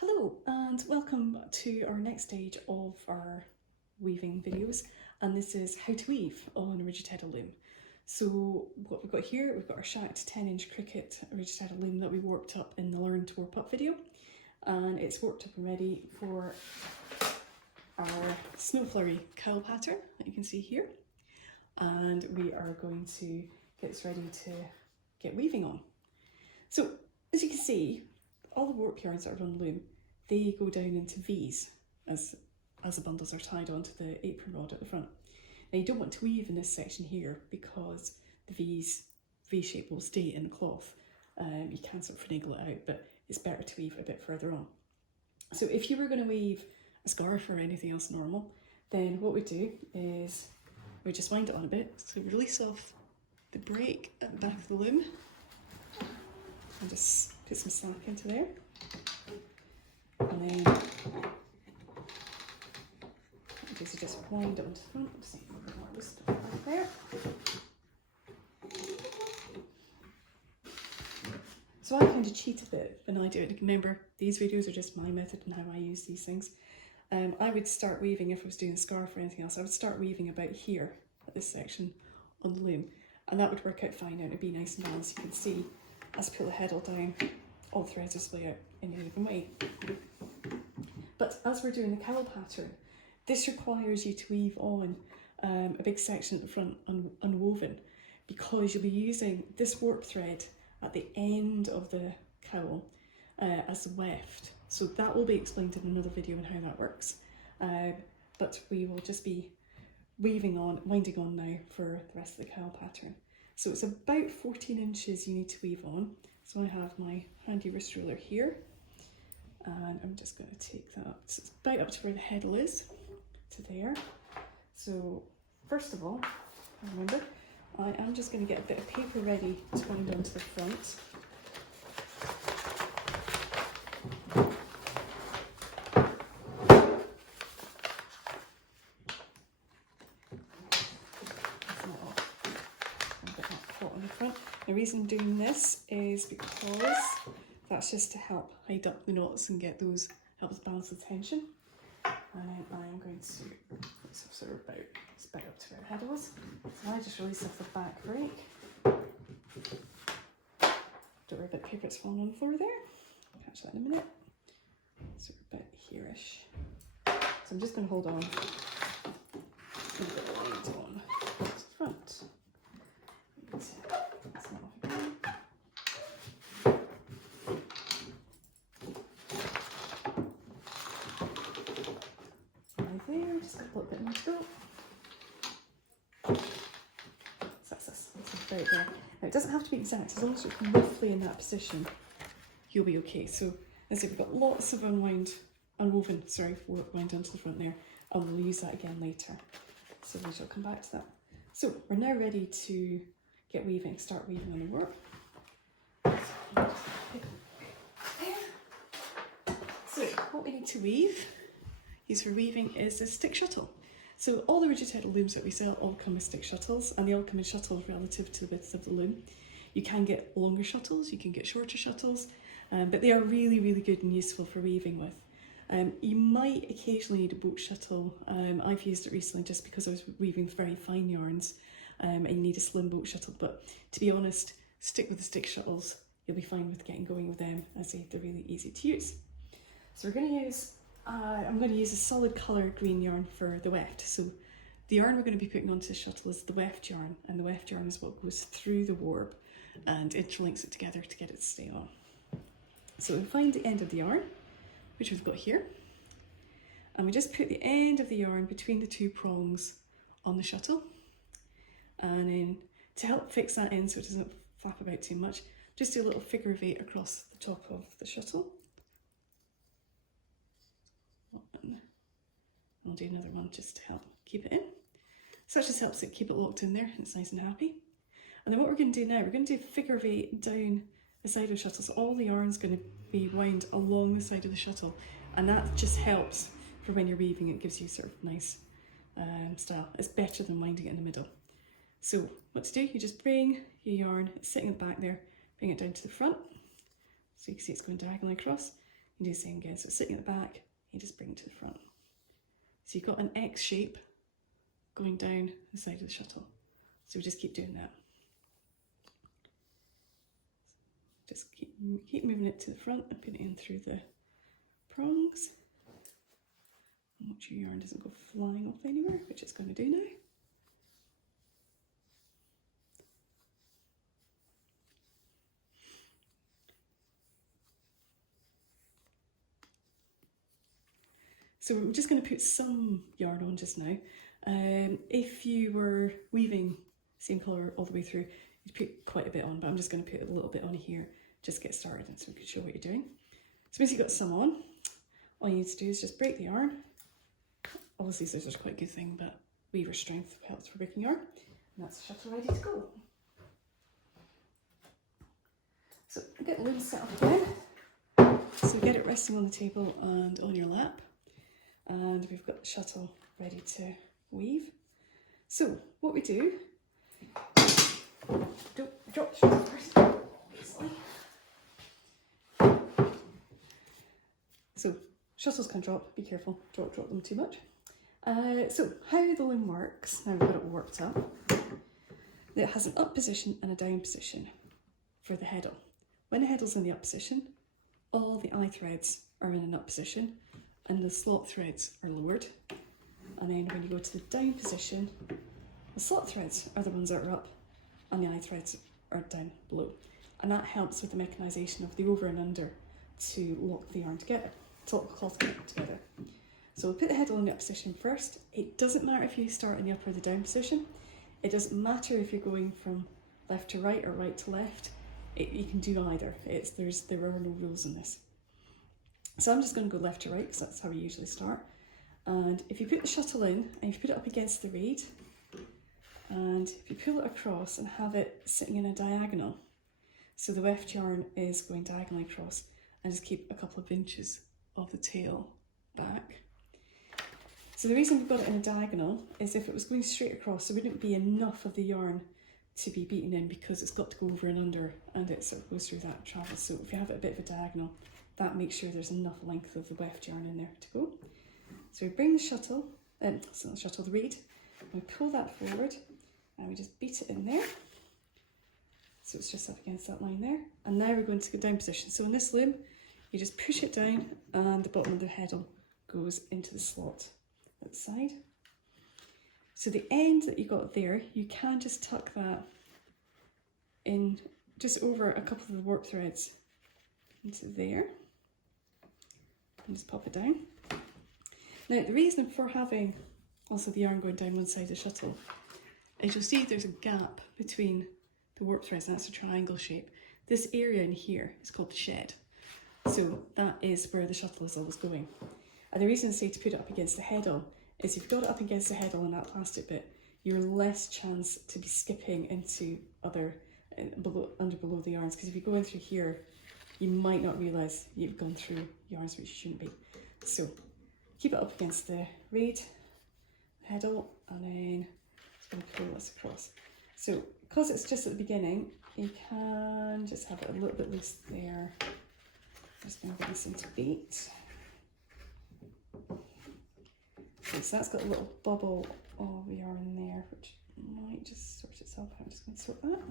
Hello and welcome to our next stage of our weaving videos, and this is how to weave on a Rigid Heddle Loom. So what we've got here, we've got our shacked 10-inch cricket Rigid Heddle Loom that we warped up in the Learn to Warp Up video, and it's warped up and ready for our snow flurry cowl pattern that you can see here, and we are going to get this ready to get weaving on. So as you can see, all the warp yarns that are on the loom, they go down into V's as the bundles are tied onto the apron rod at the front. Now you don't want to weave in this section here because the V shape will stay in the cloth. You can sort of finagle it out, but it's better to weave a bit further on. So if you were going to weave a scarf or anything else normal, then what we do is we just wind it on a bit. So release off the break at the back of the loom and just put some slack into there, and then what you do is you just wind it onto the front. Just a bit more loose right there. So I kind of cheat a bit when I do it. Remember, these videos are just my method and how I use these things. I would start weaving, if I was doing a scarf or anything else, I would start weaving about here at this section on the loom, and that would work out fine, and it would be nice and balanced. You can see as I pull the heddle down, all the threads are split out in an even way. But as we're doing the cowl pattern, this requires you to weave on a big section at the front unwoven, because you'll be using this warp thread at the end of the cowl as the weft. So that will be explained in another video on how that works. But we will just be winding on now for the rest of the cowl pattern. So it's about 14 inches you need to weave on. So I have my handy wrist ruler here, and I'm just going to take that up. So it's about up to where the heddle is, to there. So first of all, remember, I am just going to get a bit of paper ready to wind onto the front. The reason I'm doing this is because that's just to help hide up the knots and get those, helps balance the tension. And I am going to, sort of about up to where the heddle is. So I just release off the back break. Don't worry about the paper that's falling on the floor there. I'll catch that in a minute. So we're about here-ish. So I'm just going to hold on. A bit of wind on to the front. There, just got a little bit more to go. So that's this. That's right there. Now it doesn't have to be exact, as long as you're roughly in that position, you'll be okay. So as if we've got lots of wound onto the front there, and we'll use that again later. So we shall come back to that. So we're now ready to get weaving, start weaving on the warp. So what we need to weave for weaving is a stick shuttle. So all the Rigid Heddle looms that we sell all come with stick shuttles, and they all come in shuttles relative to the width of the loom. You can get longer shuttles, you can get shorter shuttles, but they are really, really good and useful for weaving with. You might occasionally need a boat shuttle. I've used it recently just because I was weaving very fine yarns, and you need a slim boat shuttle, but to be honest, stick with the stick shuttles. You'll be fine with getting going with them, as they're really easy to use. So we're going to use I'm going to use a solid colour green yarn for the weft. So the yarn we're going to be putting onto the shuttle is the weft yarn, and the weft yarn is what goes through the warp and interlinks it together to get it to stay on. So we find the end of the yarn, which we've got here, and we just put the end of the yarn between the two prongs on the shuttle, and then to help fix that in so it doesn't flap about too much, just do a little figure of 8 across the top of the shuttle. I'll do another one just to help keep it in. So that just helps it keep it locked in there and it's nice and happy. And then what we're going to do now, we're going to do a figure of 8 down the side of the shuttle. So all the yarn's going to be wound along the side of the shuttle, and that just helps for when you're weaving. It gives you sort of nice style. It's better than winding it in the middle. So what to do, you just bring your yarn, it's sitting at the back there, bring it down to the front. So you can see it's going diagonally across. you do the same again. So it's sitting at the back, you just bring it to the front. So you've got an X shape going down the side of the shuttle. So we just keep doing that. Just keep moving it to the front and put it in through the prongs. And watch your yarn doesn't go flying off anywhere, which it's going to do now. So we're just going to put some yarn on just now. If you were weaving same colour all the way through, you'd put quite a bit on, but I'm just going to put a little bit on here just to get started and so we can show what you're doing. So once you've got some on, all you need to do is just break the yarn. Obviously scissors are quite a good thing, but weaver strength helps for breaking yarn. And that's the shuttle ready to go. So get the loom set up again. So get it resting on the table and on your lap. And we've got the shuttle ready to weave. So what we do, don't drop the shuttle first, so shuttles can drop, be careful, drop them too much. So how the loom works, now we've got it all worked up, it has an up position and a down position for the heddle. When the heddle's in the up position, all the eye threads are in an up position and the slot threads are lowered. And then when you go to the down position, the slot threads are the ones that are up and the eye threads are down below. And that helps with the mechanisation of the over and under to lock the yarn together, to lock the cloth together. So we'll put the heddle in the up position first. It doesn't matter if you start in the up or the down position. It doesn't matter if you're going from left to right or right to left. You can do either. There are no rules in this. So I'm just going to go left to right because that's how we usually start. And if you put the shuttle in and you put it up against the reed, and if you pull it across and have it sitting in a diagonal, so the weft yarn is going diagonally across, and just keep a couple of inches of the tail back. So the reason we've got it in a diagonal is if it was going straight across, there wouldn't be enough of the yarn to be beaten in because it's got to go over and under and it sort of goes through that travel. So if you have it a bit of a diagonal, that makes sure there's enough length of the weft yarn in there to go. So we bring the shuttle, it's not the shuttle, the reed, and we pull that forward and we just beat it in there. So it's just up against that line there. And now we're going to go down position. So in this loom, you just push it down and the bottom of the heddle goes into the slot at the side. So the end that you got there, you can just tuck that in just over a couple of the warp threads into there and just pop it down. Now the reason for having also the yarn going down one side of the shuttle is you'll see there's a gap between the warp threads, and that's a triangle shape. This area in here is called the shed. So that is where the shuttle is always going. And the reason I say to put it up against the heddle is if you've got it up against the heddle and that plastic bit, you're less chance to be skipping into other below the yarns, because if you go in through here, you might not realise you've gone through yarns which you shouldn't be. So keep it up against the reed, the heddle, and then it's going to pull this across. So because it's just at the beginning, you can just have it a little bit loose there. Just going to get this into beat. Okay, so that's got a little bubble of yarn there, which might just sort itself out. I'm just going to sort that.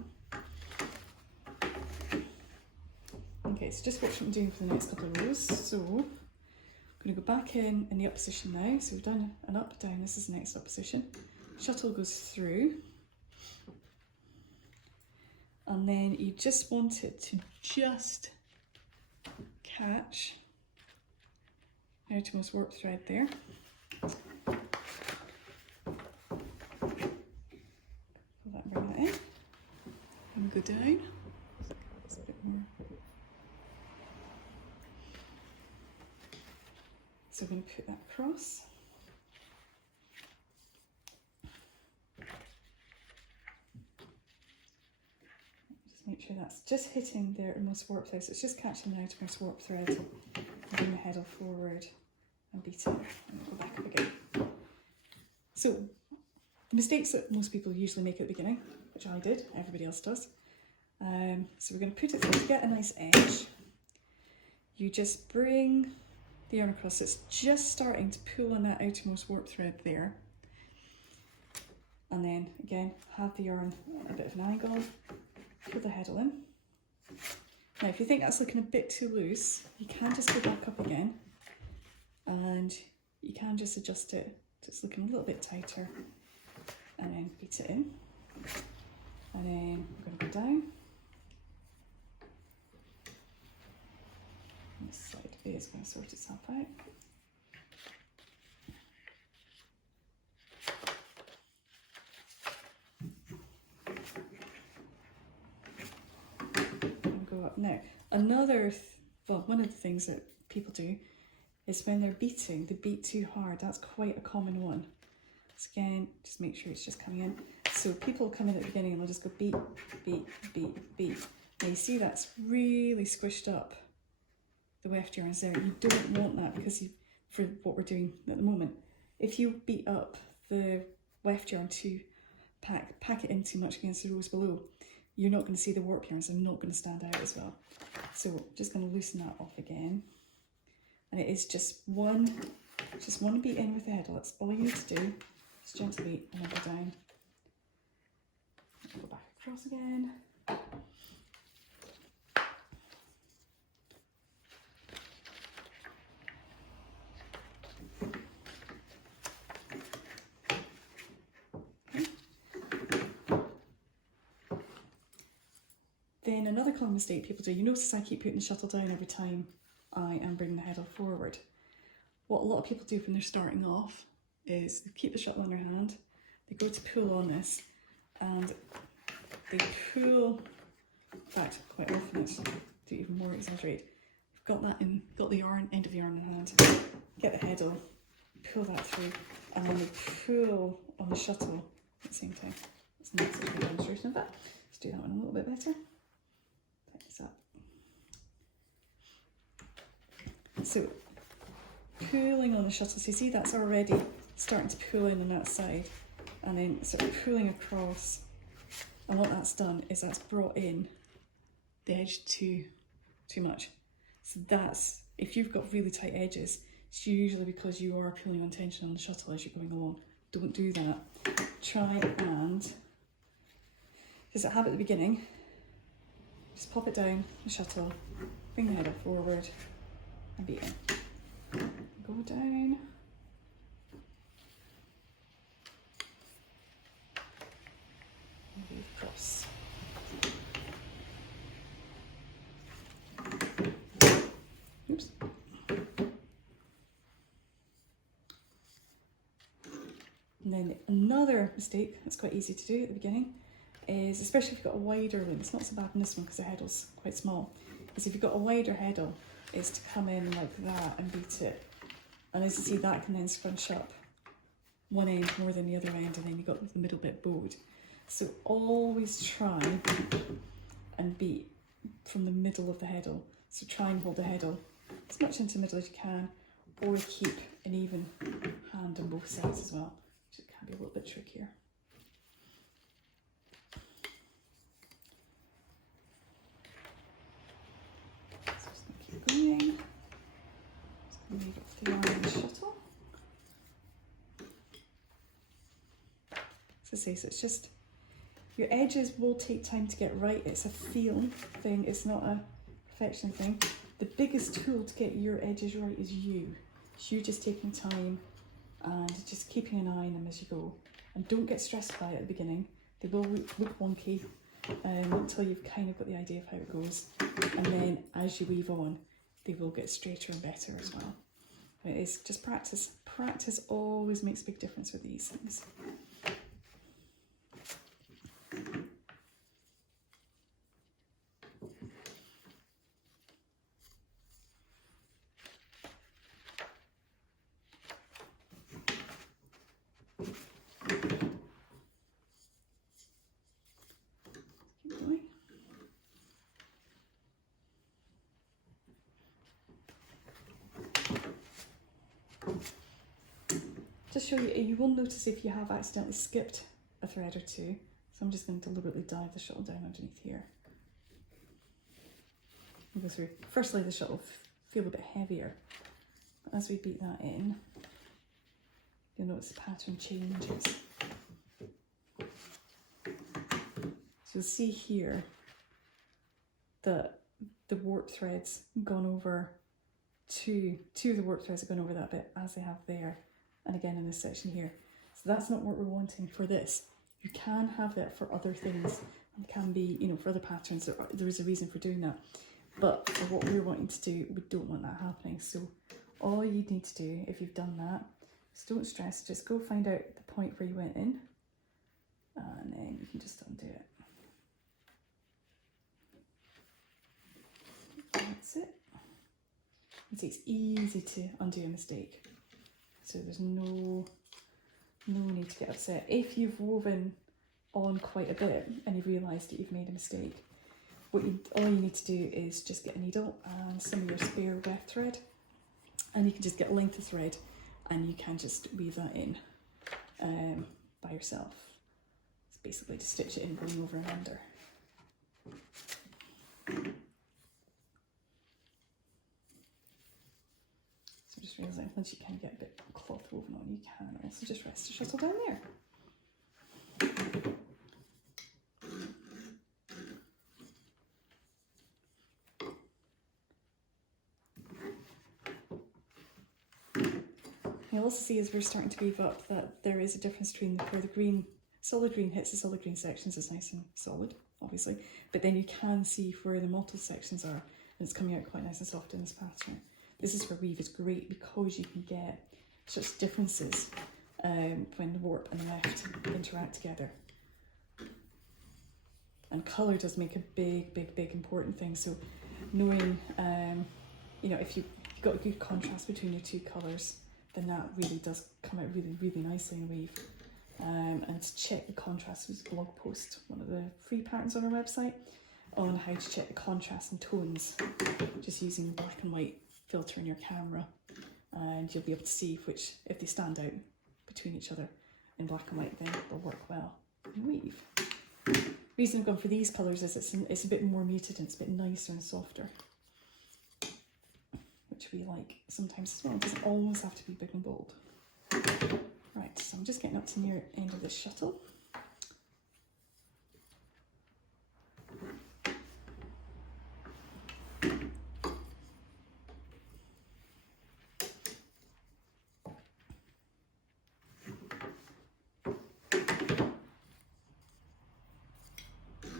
Okay, so just watch what I'm doing for the next couple of rows. So I'm going to go back in the up position now. So we've done an up, down, this is the next up position. Shuttle goes through. And then you just want it to just catch the outermost warp thread there. Pull that and bring that in. And go down. It's a bit more. So I'm going to put that across. Make sure that's just hitting the outermost warp thread, so it's just catching the outermost warp thread, and bring the heddle forward and beat it, and go back up again. So the mistakes that most people usually make at the beginning, which I did, everybody else does. So we're going to put it through to get a nice edge. you just bring the yarn across. It's just starting to pull on that outermost warp thread there. And then again, have the yarn at a bit of an angle, pull the heddle in. Now if you think that's looking a bit too loose, you can just go back up again and you can just adjust it so it's looking a little bit tighter, and then beat it in. And then we're going to go down. This side A is going to sort itself out. And go up now. One of the things that people do is when they're beating, they beat too hard. That's quite a common one. So again, just make sure it's just coming in. So people come in at the beginning and they'll just go beat, beat, beat, beat. Now you see that's really squished up the weft yarns there. You don't want that because for what we're doing at the moment. If you beat up the weft yarn to pack it in too much against the rows below, you're not going to see the warp yarns. They're not going to stand out as well. So just going to loosen that off again. And it is just one beat in with the heddle. That's all you need to do. Just gentle beat and then go down. Go back across again. Then another common mistake people do, you notice I keep putting the shuttle down every time I am bringing the heddle forward. What a lot of people do when they're starting off is they keep the shuttle in their hand, they go to pull on this, and they pull, in fact quite often it's to even more exaggerate, you've got the yarn, end of the yarn in hand, get the heddle, pull that through, and then they pull on the shuttle at the same time. That's the next demonstration of that. Let's do that one a little bit better. Up. So pulling on the shuttle, so you see that's already starting to pull in on that side, and then sort of pulling across, and what that's done is that's brought in the edge too much. So that's, if you've got really tight edges, it's usually because you are pulling on tension on the shuttle as you're going along. Don't do that. Try and, because I have at the beginning, just pop it down the shuttle, bring the heddle forward and beat in. Go down. And weave across. Oops. And then another mistake that's quite easy to do at the beginning is, especially if you've got a wider loom, it's not so bad in this one because the heddle's quite small, is if you've got a wider heddle, is to come in like that and beat it. And as you see, that can then scrunch up one end more than the other end, and then you've got the middle bit bowed. So always try and beat from the middle of the heddle. So try and hold the heddle as much into the middle as you can, or keep an even hand on both sides as well, which can be a little bit trickier. Going. Just going to leave it for the yarn and the shuttle. As I say, so it's just, your edges will take time to get right. It's a feel thing, it's not a perfection thing. The biggest tool to get your edges right is you. It's you just taking time and just keeping an eye on them as you go. And don't get stressed by it at the beginning. They will look wonky until you've kind of got the idea of how it goes. And then as you weave on, they will get straighter and better as well. It is just practice. Practice always makes a big difference with these things. To show you, you will notice if you have accidentally skipped a thread or two. So I'm just going to deliberately dive the shuttle down underneath here. And go through. First lay the shuttle feel a bit heavier. As we beat that in, you'll notice the pattern changes. So you'll see here that the warp threads gone over two of the warp threads have gone over that bit as they have there, and again in this section here. So that's not what we're wanting for this. You can have that for other things, and can be, you know, for other patterns. There is a reason for doing that, but for what we're wanting to do, we don't want that happening. So all you need to do, if you've done that, is don't stress. Just go find out the point where you went in, and then you can just undo it. That's it. It's easy to undo a mistake, so there's no need to get upset. If you've woven on quite a bit and you've realised that you've made a mistake, all you need to do is just get a needle and some of your spare weft thread, and you can just get a length of thread and you can just weave that in by yourself. It's basically to stitch it in going over and under. Just realising once you can get a bit of cloth woven on, you can also just rest the shuttle down there. You'll also see as we're starting to weave up that there is a difference between where the green, solid green hits the solid green sections is nice and solid, obviously, but then you can see where the mottled sections are, and it's coming out quite nice and soft in this pattern. This is where weave is great because you can get such differences when the warp and the weft interact together. And colour does make a big important thing. So knowing, you know, if you've got a good contrast between your two colours, then that really does come out really nicely in a weave. And to check the contrast, there's a blog post, one of the free patterns on our website, on how to check the contrast and tones, just using black and white filter in your camera, and you'll be able to see which, if they stand out between each other in black and white, then they'll work well in weave. The reason I've gone for these colours is it's a bit more muted and it's a bit nicer and softer, which we like sometimes as well. It doesn't always have to be big and bold. Right, so I'm just getting up to near the end of this shuttle.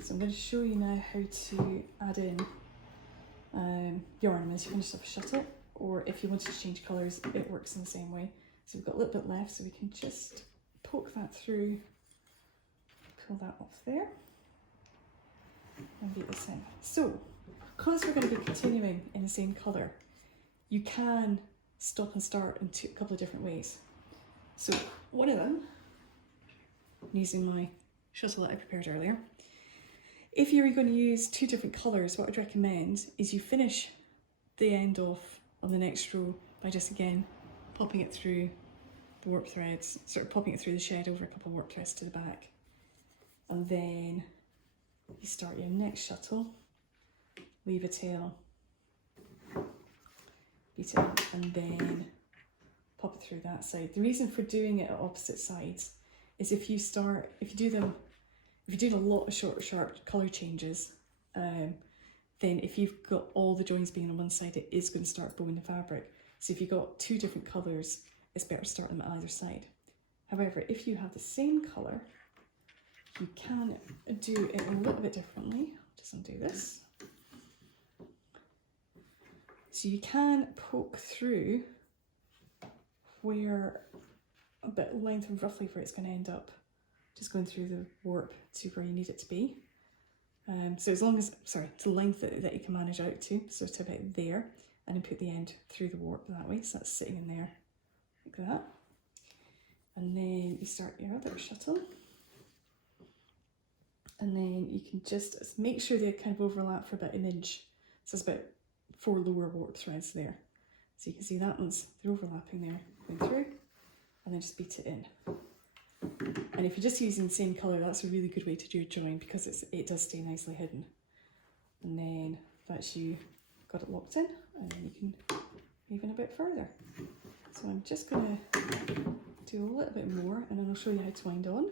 So I'm going to show you now how to add in yarn as you finish up a shuttle, or if you wanted to change colours, it works in the same way. So we've got a little bit left, so we can just poke that through, pull that off there, and beat this in. So, because we're going to be continuing in the same colour, you can stop and start in a couple of different ways. So one of them, using my shuttle that I prepared earlier, if you're going to use two different colours, what I'd recommend is you finish the end off on the next row by just again popping it through the warp threads, sort of popping it through the shed over a couple of warp threads to the back, and then you start your next shuttle, leave a tail, beat it up, and then pop it through that side. The reason for doing it at opposite sides is if you do a lot of short, sharp colour changes, then if you've got all the joins being on one side, it is going to start bowing the fabric. So if you've got two different colours, it's better to start them at either side. However, if you have the same colour, you can do it a little bit differently. Just undo this. So you can poke through where a bit length of roughly where it's going to end up, just going through the warp to where you need it to be. So as long as, sorry, it's the length that you can manage out to, so to about there, and then put the end through the warp that way, so that's sitting in there like that. And then you start your other shuttle, and then you can just make sure they kind of overlap for about 1 inch. So it's about 4 lower warp threads there. So you can see that one's, they're overlapping there, going through, and then just beat it in. And if you're just using the same colour, that's a really good way to do a join because it does stay nicely hidden. And then that's you got it locked in, and then you can weave in a bit further. So I'm just going to do a little bit more, and then I'll show you how to wind on.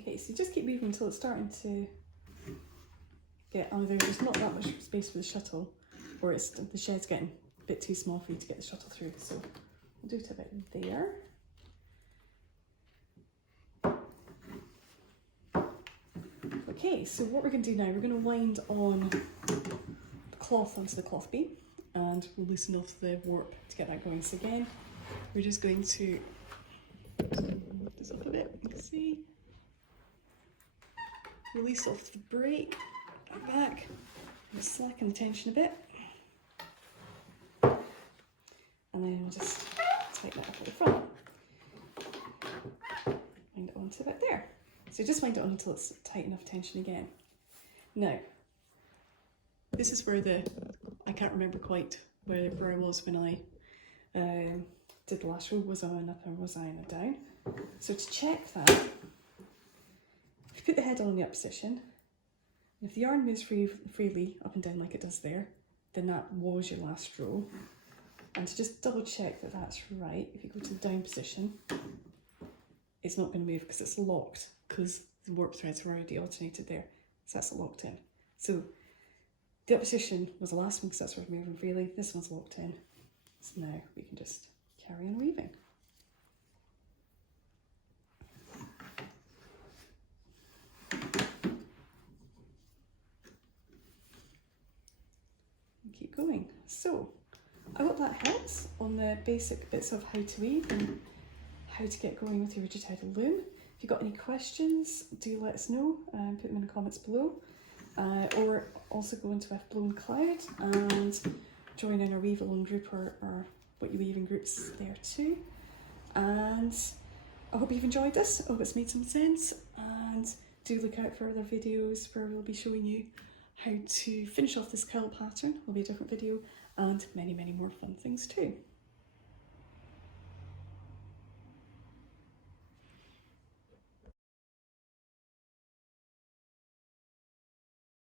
Okay, so just keep weaving until it's starting to get either there's not that much space for the shuttle, or it's the shed's getting a bit too small for you to get the shuttle through. So we'll do it about there. Okay, so what we're going to do now, we're going to wind on the cloth onto the cloth beam, and we'll loosen off the warp to get that going. So again, we're just going to lift this up a bit, you can see. Release off the brake, back, and slacken the tension a bit. And then we'll just tighten it up at the front. Wind it onto about there. So just wind it on until it's tight enough tension again. Now, this is where I can't remember quite where I was when I did the last row. Was I on an up or was I on a down? So to check that, if you put the heddle in the up position, and if the yarn moves freely up and down like it does there, then that was your last row. And to just double check that that's right, if you go to the down position, it's not going to move because it's locked, because the warp threads are already alternated there. So that's locked in. So the up position was the last one because that's where we're moving freely. This one's locked in. So now we can just carry on weaving. Keep going. So I hope that helps on the basic bits of how to weave and how to get going with your Rigid Heddle Loom. If you've got any questions, do let us know and put them in the comments below. Or also go into Weft Blown Cloud and join in our Weave Alone group or What You Weave in groups there too. And I hope you've enjoyed this. I hope it's made some sense, and do look out for other videos where we'll be showing you how to finish off this cowl pattern. Will be a different video, and many more fun things too.